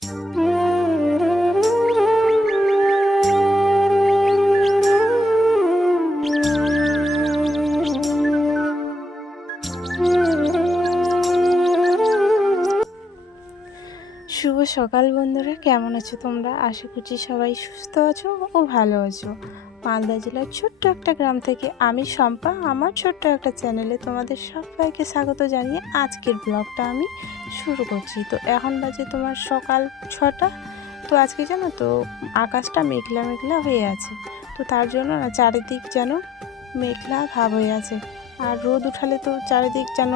শুভ সকাল বন্ধুরা, কেমন আছো তোমরা? আশা করছি সবাই সুস্থ আছো ও ভালো আছো। মালদা জেলার ছোট্ট একটা গ্রাম থেকে আমি শম্পা, আমার ছোট্ট একটা চ্যানেলে তোমাদের সবাইকে স্বাগত জানিয়ে আজকের ব্লগটা আমি শুরু করছি। তো এখন বাজে তোমার সকাল 6টা। তো আজকে জানো তো আকাশটা মেঘলা মেঘলা হয়ে আছে, তো তার জন্য না চারিদিক যেন মেঘলা ভাব হয়ে আছে। আর রোদ উঠালে তো চারিদিক যেন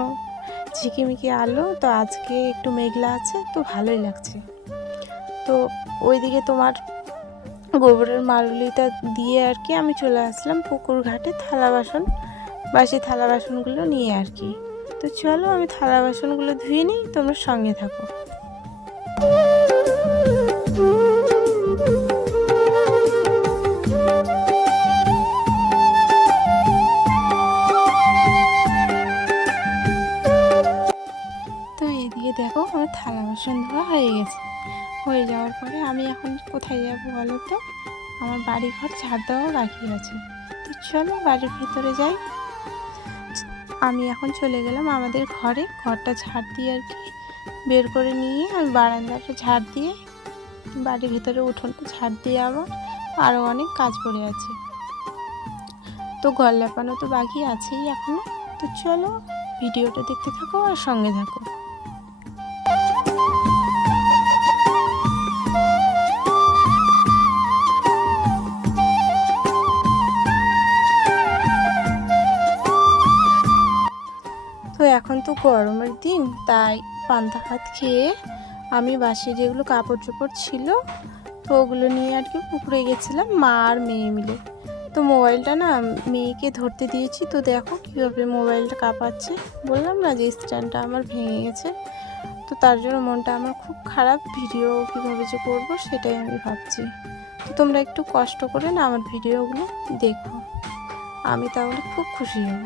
ঝিকিমিকি আলো, তো আজকে একটু মেঘলা আছে, তো ভালোই লাগছে। তো ওইদিকে তোমার গোবরের মারুলিটা দিয়ে আর কি আমি চলে আসলাম পুকুর ঘাটে বাসি থালা বাসনগুলো নিয়ে আর কি। তো চলো আমি থালা বাসনগুলো ধুয়ে নিই, তোমরা সঙ্গে থাকো। তো এইদিকে দেখো আমার থালা বাসন ধোয়া হয়ে যাওয়ার পরে আমি এখন কোথায় যাবো বলো তো? আমার বাড়ি ঘর ঝাড় দেওয়া বাকি আছে। তো চলো বাড়ির ভিতরে যাই। আমি এখন চলে গেলাম আমাদের ঘরটা ঝাড় দিয়ে আর কি বের করে নিয়ে আমি বারান্দাটা ঝাড় দিয়ে বাড়ির ভিতরে উঠোনটা ঝাড় দিয়ে আমার আরও অনেক কাজ পড়ে আছে। তো ঘর লেপানো তো বাকি আছেই এখনো। তো চলো ভিডিওটা দেখতে থাকো আর সঙ্গে থাকো। তো এখন তো গরমের দিন, তাই পান্তা ভাত খেয়ে আমি বাসি যেগুলো কাপড় চোপড় ছিল তো ওগুলো নিয়ে আর কি পুকুরে গেছিলাম মা আর মেয়ে মিলে। তো মোবাইলটা না মেয়েকে ধরতে দিয়েছি, তো দেখো কীভাবে মোবাইলটা কাঁপাচ্ছে। বললাম না যে স্ট্যান্ডটা আমার ভেঙে গেছে, তো তার জন্য মনটা আমার খুব খারাপ। ভিডিও কীভাবে যে করবো সেটাই আমি ভাবছি। তো তোমরা একটু কষ্ট করে না আমার ভিডিওগুলো দেখো, আমি তাহলে খুব খুশি হব।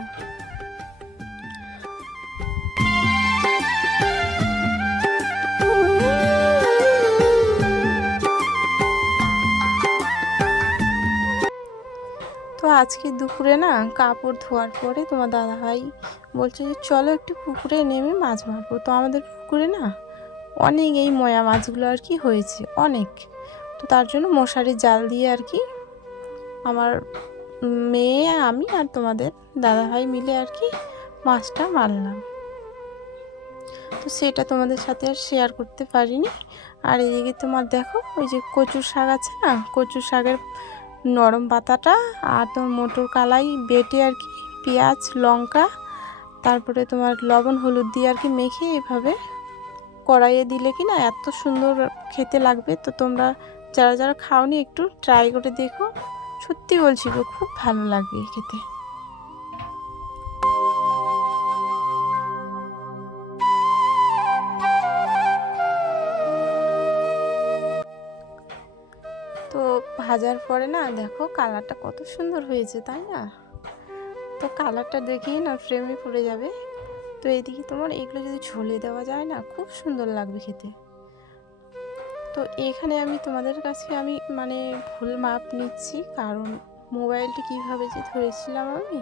তো আজকে দুপুরে না কাপড় ধোয়ার পরে তোমার দাদাভাই বলছে যে চলো একটু পুকুরে নেমে মাছ মারবো। তো আমাদের পুকুরে না অনেক এই ময়া মাছগুলো আর কি হয়েছে অনেক। তো তার জন্য মশারি জাল দিয়ে আর কি আমার মেয়ে আমি আর তোমাদের দাদাভাই মিলে আর কি মাছটা মারলাম। তো সেটা তোমাদের সাথে আর শেয়ার করতে পারিনি। আর এদিকে তোমার দেখো ওই যে কচুর শাক আছে না, কচুর শাকের নরম পাতাটা আর তোমার মটর কালাই বেটে আর কি পেঁয়াজ লঙ্কা তারপরে তোমার লবণ হলুদ দিয়ে আর কি মেখে এভাবে কড়াইয়ে দিলে কি না এত সুন্দর খেতে লাগবে। তো তোমরা যারা যারা খাওনি একটু ট্রাই করে দেখো, সত্যি বলছি গো খুব ভালো লাগবে খেতে। তো ভাজার পরে না দেখো কালারটা কত সুন্দর হয়েছে, তাই না? তো কালারটা দেখেই না ফ্রেমে পড়ে যাবে। তো এইদিকে তোমার এগুলো যদি ঝোলে দেওয়া যায় না খুব সুন্দর লাগবে খেতে। তো এখানে আমি তোমাদের কাছে আমি মানে ভুল মাপ নিচ্ছি, কারণ মোবাইলটা কীভাবে যে ধরেছিলাম আমি,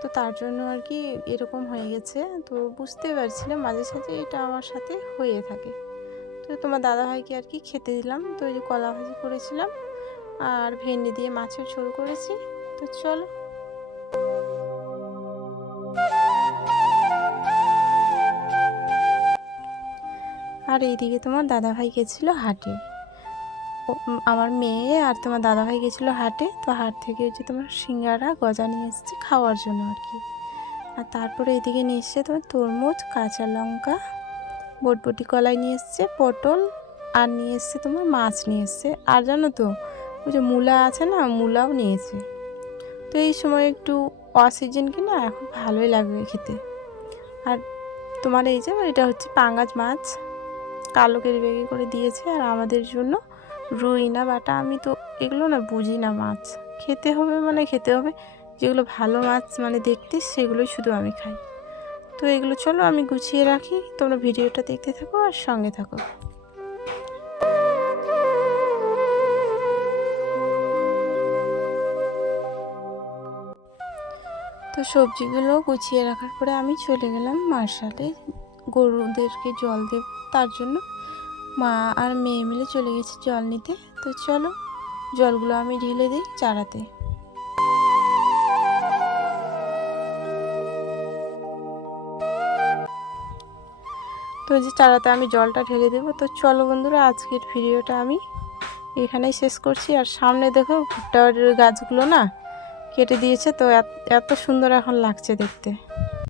তো তার জন্য আর কি এরকম হয়ে গেছে। তো বুঝতে পারছিলাম মাঝে সাঝে এটা আমার সাথে হয়ে থাকে। তো তোমার দাদাভাইকে আর কি খেতে দিলাম। তো ওই যে কলা ভাজি করেছিলাম আর ভেন্ডি দিয়ে মাছের ঝোল করেছি। তো চলো। আর এইদিকে তোমার দাদাভাই গেছিলো হাটে, আমার মেয়ে আর তোমার দাদাভাই গেছিলো হাটে। তো হাট থেকে হচ্ছে তোমার সিঙ্গারা গজা নিয়ে এসেছি খাওয়ার জন্য আর কি। আর তারপরে এদিকে নিয়ে এসছে তোমার তরমুজ কাঁচা লঙ্কা বটবটি কলাই নিয়ে এসছে পটল আর নিয়ে এসছে তোমার মাছ নিয়ে এসছে। আর জানো তো ওই যে মূলা আছে না, মূলাও নিয়েছে। তো এই সময় একটু অসিজন কি না এখন ভালোই লাগবে খেতে। আর তোমার এই যে এটা হচ্ছে পাঙ্গাস মাছ কালো বেগে করে দিয়েছে, আর আমাদের জন্য রুই না বাটা। আমি তো এগুলো না বুঝি না, মাছ খেতে হবে মানে খেতে হবে, যেগুলো ভালো মাছ মানে দেখতে সেগুলোই শুধু আমি খাই। তো এগুলো চলো আমি গুছিয়ে রাখি, তোমরা ভিডিওটা দেখতে থাকো আর সঙ্গে থাকো। সবজিগুলো গুছিয়ে রাখার পরে আমি চলে গেলাম মার্শালে গরুদেরকে জল দেব, তার জন্য মা আর মেয়ে মিলে চলে গেছি জল নিতে। তো চলো জলগুলো আমি ঢেলে দিই চারাতে। তো যে চারাতে আমি জলটা ঢেলে দেবো। তো চলো বন্ধুরা, আজকের ভিডিওটা আমি এখানেই শেষ করছি। আর সামনে দেখো ভুট্টার গাছগুলো না কেটে দিয়েছে, তো এত সুন্দর এখন লাগছে দেখতে।